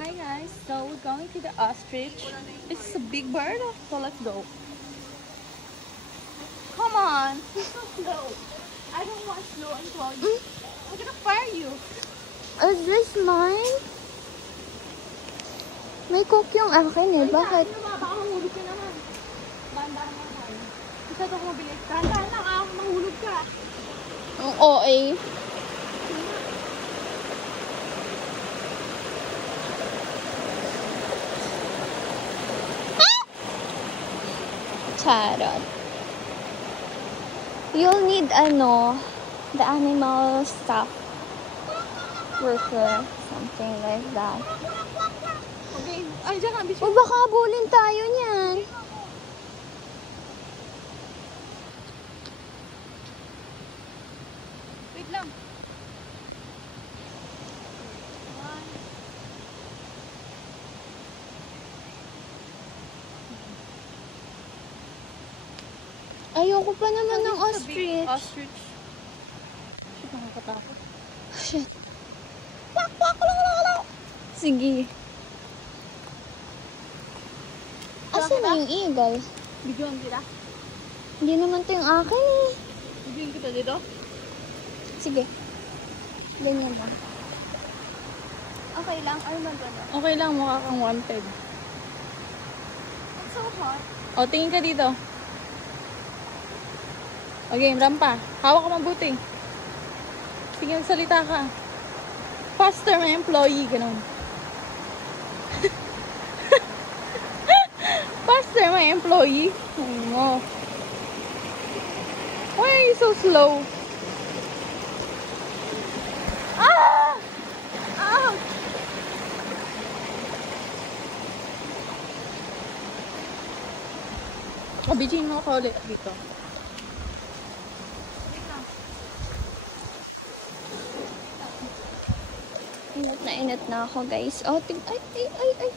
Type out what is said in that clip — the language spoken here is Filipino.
Hi guys, so we're going to the ostrich. It's a big bird, so let's go. Come on, so slow. I don't want slow employees. I'm gonna fire you. Is this mine? May cook yung akin eh. Bakit? Ano ba? Baka mahulog ka naman. Dahan-dahan lang tayo. Masyado ko mabilis. Dahan-dahan lang ako, mahulog ka. Ang OA. Charot. You'll need the animal staff worker, something like that. Okay. Ay, dyan ka, bisyo. O baka habulin tayo niyan. Wait lang. Ayoko pa naman ng ostrich. Ostrich. Shit, nakakatakot. Shit. Sige. Asan na yung eagle? Bigyan kita. Hindi naman to yung akin eh. Bigyan kita dito. Sige. Ganyan lang. Okay lang. Or magano? Okay lang, mukha kang wanted. It's so hot. O, tingin ka dito. Okay, rampa. Hawak ka mabuti. Sige, salita ka. Faster, my employee. Ganun. Faster, my employee. Oh. Why are you so slow? Ah! Ah! Kabijin mo ako ulit dito. Inat na ako, guys. Oh, ay.